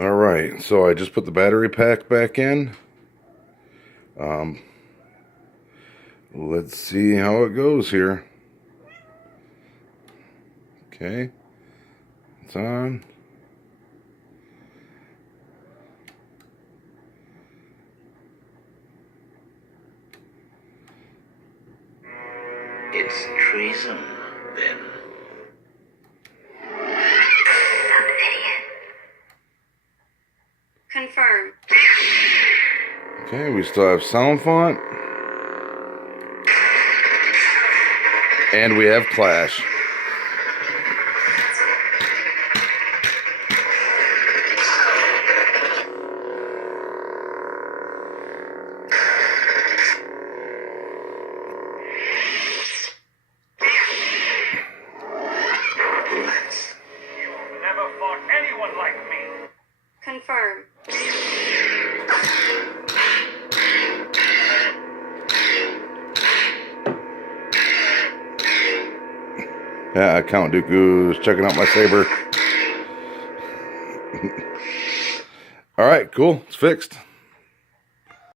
Alright, so I just put the battery pack back in. Let's see how it goes here. Okay, it's on. It's treason, then. Confirm. Okay, we still have sound font. And we have clash. You've never fought anyone like me. Confirm. Yeah, Count Dooku's checking out my saber. Alright, cool. It's fixed.